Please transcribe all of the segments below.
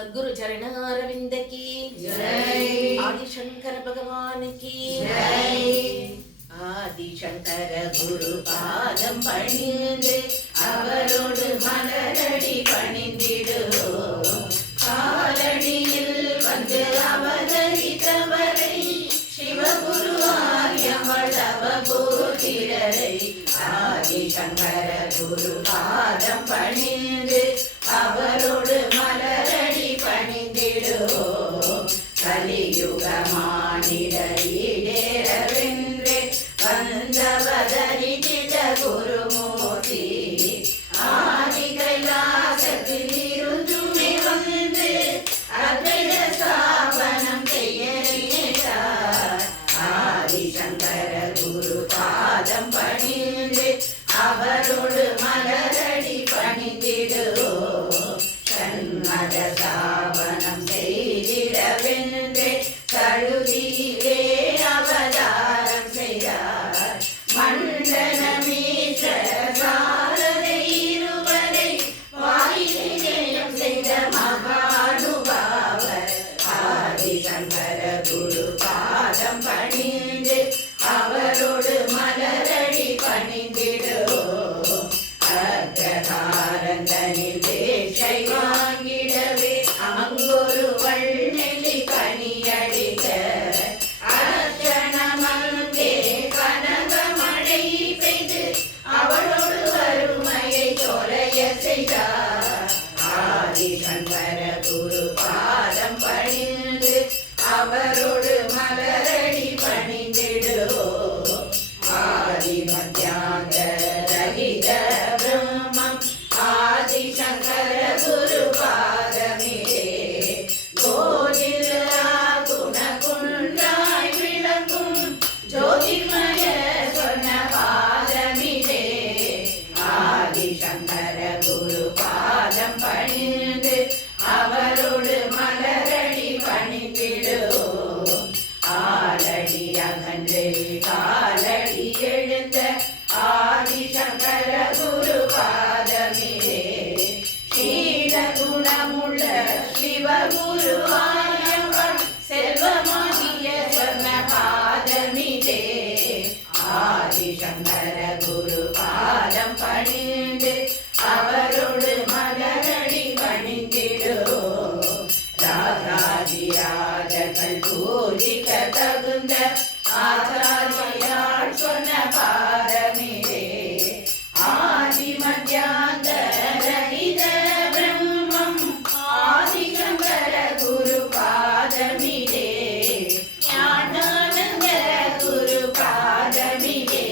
सद्गुरु चरणारविंद की जय। आदिशंकर भगवान की जय। आदिशंकर गुरु पादम पणिंदु அவரோடு மலரடி பணிந்திடுவோம். காலடியில் வந்து அவதரித்தவரை சிவகுரு ஆரியமளவ போதிரரை ஆதிசங்கர குரு பாதம் பணிந்து அவரோடு மலரடி பணிந்திடுவோம். கலியுக மானிடர் ஈடேரவென்றே வந்தவதரித்திட்ட குருமூர்த்தி ஆதி கைலாசத்தில் இருந்துமே வந்து அத்வைத ஸ்தாபனம் செய்ய நினைத்தார். ஆதிசங்கர குரு பாதம் பணிந்து அவரோடு மலரடி பணிந்திடுவோம். சண்மத ஸ்தாபனம் செய்திடவென்றே தழுதியிலே அவதாரம் செய்தார். மண்டலமீஸ்வர சாரதை இருவரை வாயிலேயம் செய்த மகானுபாவர் ஆதிசங்கர குரு பாதம் பணிந்து அவரோடு மலரடி பணிந்திடுவோம். அக்ரகாரந்தனில் தேசை வாங்கிடவே அங்கொரு வள்ளி கனியடிக்க அர்ச்சனமங்கே கனகமழை பெய்து அவளோடு வறுமையை தொலைய செய்தார். ஆதிசங்கர குரு பாதம் பணிந்து அவரோடு மலரடி பணிந்திடுவோம். ஆதி மத்தியாக ரகித பிரம்மம் ஆதிசங்கர குரு பாதமிலே கோதிலா குணகுன்றாய் விளங்கும் ஜோதிர்மய சொன்ன பாதமிலே ஆதிசங்கர குரு பாதம் பணிந்து அவரோடு மலரடி பணிந்திடுவோம். ஆலடி அகன்று காலடி எழுந்த ஆதிசங்கர குரு பாதமிலே சீல குணமுள்ள சிவகுரு ஆயவன் செல்வமாகிய சொன்ன பாதமிலே ஆதிசங்கர குரு பாதம் பணிந்து அவரோடு மலரடி பணிந்திடுவோம். ராஜாதிராஜர்கள் பூஜிக்க தகுந்த ஆச்சாரியால் சொன்ன பாதமிலே ஆதி மத்தியாந்த ரகித பிரம்மம் ஆதிசங்கர குரு பாதமிலே ஞானானந்தர குரு பாதமிலே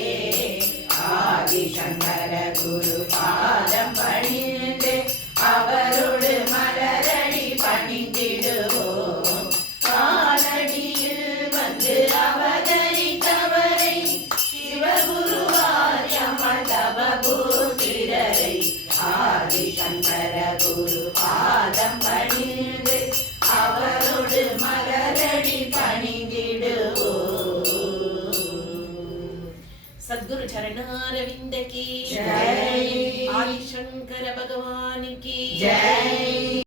ஆதிசங்கர குரு பாதம் பணிந்து அவரோடு மலரடி பணிந்திடுவோம். காலடியில் வந்து அவதரித்தவரை சிவகுரு ஆரியமளவ போதிரரை ஆதிசங்கர குரு பாதம் பணிந்து அவரோடு மலரடி பணிந்திடுவோம். सद्गुरु चरणारविंद की जय। आदिशंकर भगवान की जय।